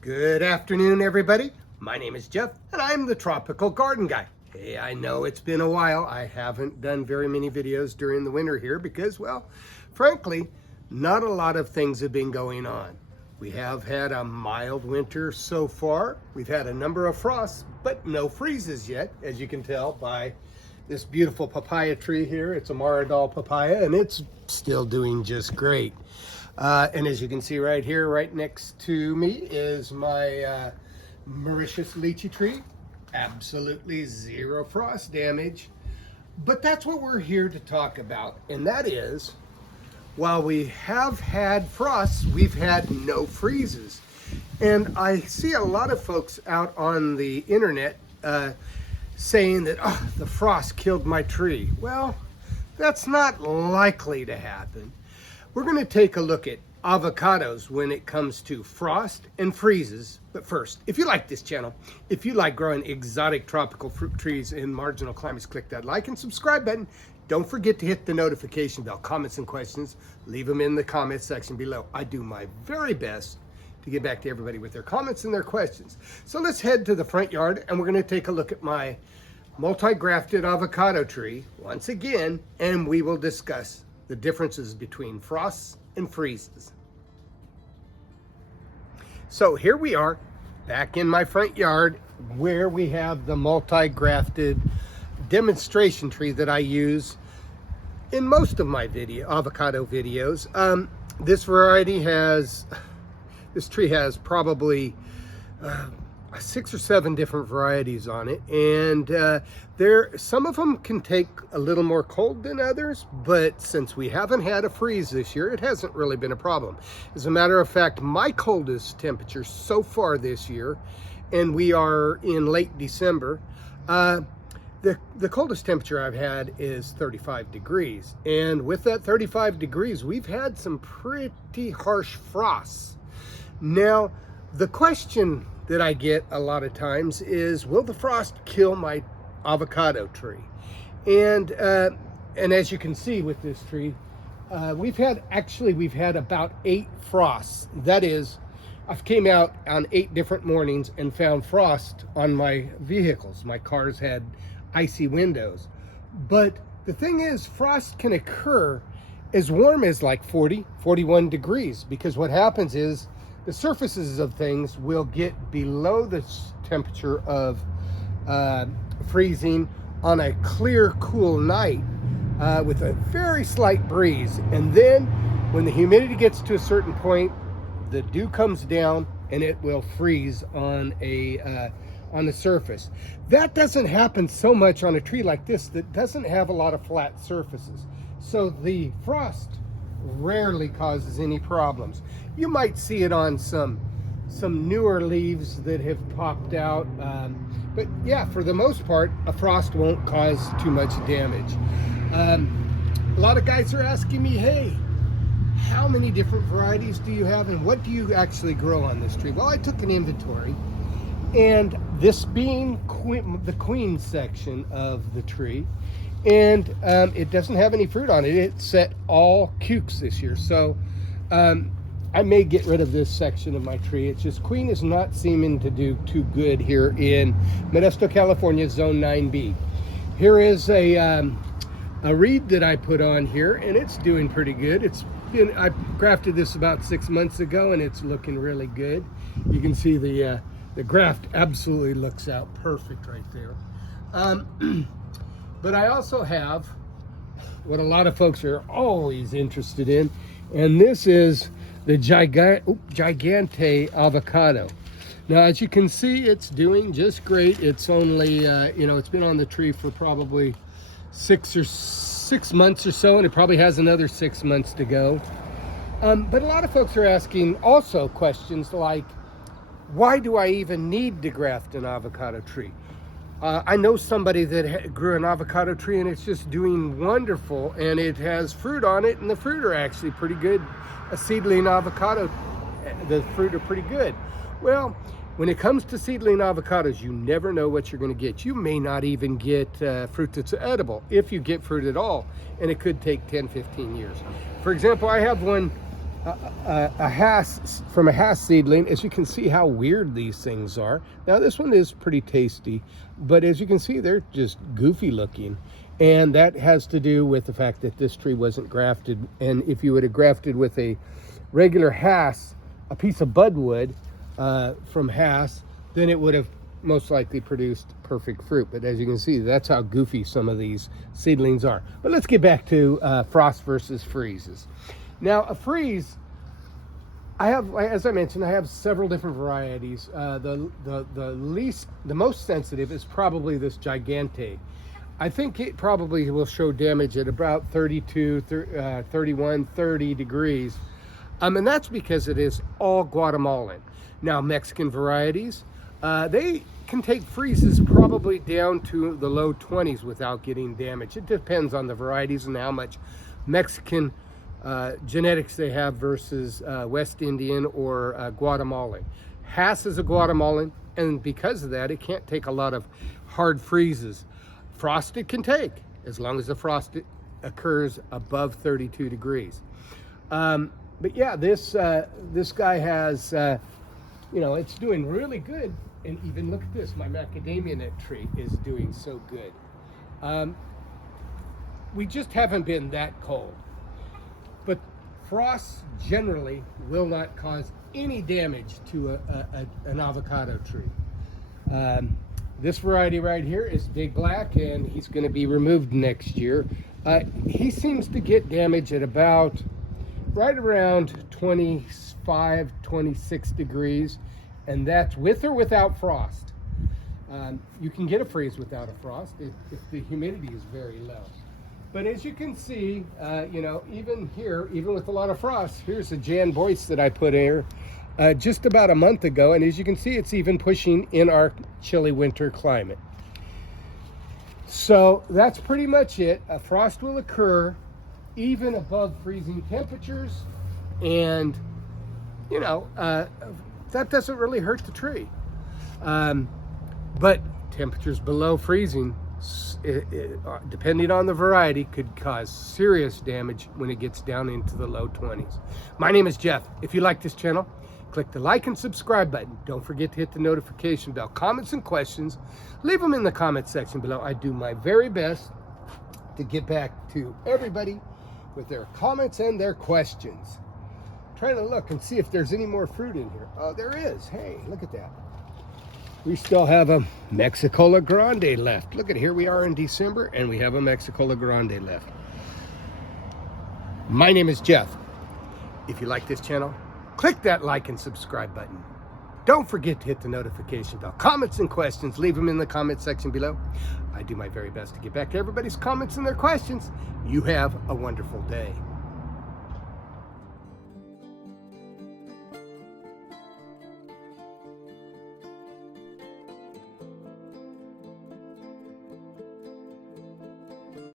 Good afternoon, everybody. My name is Jeff, and I'm the Tropical Garden Guy. Hey, I know it's been a while. I haven't done very many videos during the winter here because, well, frankly, not a lot of things have been going on. We have had a mild winter so far. We've had a number of frosts, but no freezes yet, as you can tell by this beautiful papaya tree here. It's a Maridol papaya, and it's still doing just great. And as you can see right here, right next to me is my Mauritius lychee tree. Absolutely zero frost damage. But that's what we're here to talk about. And that is, while we have had frosts, we've had no freezes. And I see a lot of folks out on the internet saying that, oh, the frost killed my tree. Well, that's not likely to happen. We're going to take a look at avocados when it comes to frost and freezes. But first, if you like this channel, if you like growing exotic tropical fruit trees in marginal climates, click that like and subscribe button. Don't forget to hit the notification bell. Comments and questions, leave them in the comments section below. I do my very best to get back to everybody with their comments and their questions. So let's head to the front yard, and we're going to take a look at my multi-grafted avocado tree once again, and we will discuss the differences between frosts and freezes. So here we are back in my front yard where we have the multi-grafted demonstration tree that I use in most of my avocado videos. This tree has probably 6 or 7 different varieties on it, and some of them can take a little more cold than others, but since we haven't had a freeze this year, it hasn't really been a problem. As a matter of fact, my coldest temperature so far this year, and we are in late December, the coldest temperature I've had is 35 degrees, and with that 35 degrees, we've had some pretty harsh frosts. Now, the question that I get a lot of times is, will the frost kill my avocado tree? And as you can see with this tree, we've had about 8 frosts. That is, I've came out on 8 different mornings and found frost on my vehicles. My cars had icy windows. But the thing is, frost can occur as warm as like 40, 41 degrees, because what happens is the surfaces of things will get below the temperature of freezing on a clear, cool night with a very slight breeze. And then when the humidity gets to a certain point, the dew comes down and it will freeze on the surface. That doesn't happen so much on a tree like this that doesn't have a lot of flat surfaces. So the frost rarely causes any problems. You might see it on some newer leaves that have popped out, but yeah, for the most part, a frost won't cause too much damage. A lot of guys are asking me, hey, how many different varieties do you have and what do you actually grow on this tree? Well, I took an inventory, and this being the queen section of the tree, and it doesn't have any fruit on it. It set all cukes this year, so I may get rid of this section of my tree. It's just queen is not seeming to do too good here in Modesto, California, Zone 9B. Here is a reed that I put on here, and it's doing pretty good. I grafted this about 6 months ago, and it's looking really good. You can see the graft absolutely looks out perfect right there. But I also have what a lot of folks are always interested in, and this is the Gigante avocado. Now, as you can see, it's doing just great. It's only, it's been on the tree for probably 6 months or so, and it probably has another 6 months to go. But a lot of folks are asking also questions like, why do I even need to graft an avocado tree? I know somebody that grew an avocado tree and it's just doing wonderful, and it has fruit on it, and the fruit are actually pretty good. A seedling avocado, the fruit are pretty good. Well, when it comes to seedling avocados, you never know what you're going to get. You may not even get fruit that's edible, if you get fruit at all, and it could take 10, 15 years. For example, I have one a Hass, from a Hass seedling. As you can see how weird these things are. Now this one is pretty tasty, but as you can see, they're just goofy looking. And that has to do with the fact that this tree wasn't grafted. And if you would have grafted with a regular Hass, a piece of budwood from Hass, then it would have most likely produced perfect fruit. But as you can see, that's how goofy some of these seedlings are. But let's get back to frost versus freezes. Now, a freeze, I have, as I mentioned, I have several different varieties. The most sensitive is probably this Gigante. I think it probably will show damage at about 32, 31, 30 degrees. And that's because it is all Guatemalan. Now, Mexican varieties, they can take freezes probably down to the low 20s without getting damage. It depends on the varieties and how much Mexican genetics they have versus West Indian or Guatemalan. Hass is a Guatemalan, and because of that, it can't take a lot of hard freezes. Frosted can take, as long as the frost occurs above 32 degrees. But yeah, this guy has, you know, it's doing really good. And even look at this, my macadamia nut tree is doing so good. We just haven't been that cold. But frost generally will not cause any damage to an avocado tree. This variety right here is Big Black, and he's going to be removed next year. He seems to get damage at about right around 25, 26 degrees, and that's with or without frost. You can get a freeze without a frost if the humidity is very low. But as you can see, you know, even here, even with a lot of frost, here's a Jan Boyce that I put here just about a month ago, and as you can see, it's even pushing in our chilly winter climate. So that's pretty much it. A frost will occur even above freezing temperatures, and you know, that doesn't really hurt the tree. But temperatures below freezing, depending on the variety, could cause serious damage when it gets down into the low 20s. My name is Jeff. If you like this channel, click the like and subscribe button. Don't forget to hit the notification bell. Comments and questions, leave them in the comment section below. I do my very best to get back to everybody with their comments and their questions. I'm trying to look and see if there's any more fruit in here. Oh, there is. Hey, look at that. We still have a Mexicola Grande left. Look at, here we are in December, and we have a Mexicola Grande left. My name is Jeff. If you like this channel, click that like and subscribe button. Don't forget to hit the notification bell. Comments and questions, leave them in the comment section below. I do my very best to get back to everybody's comments and their questions. You have a wonderful day.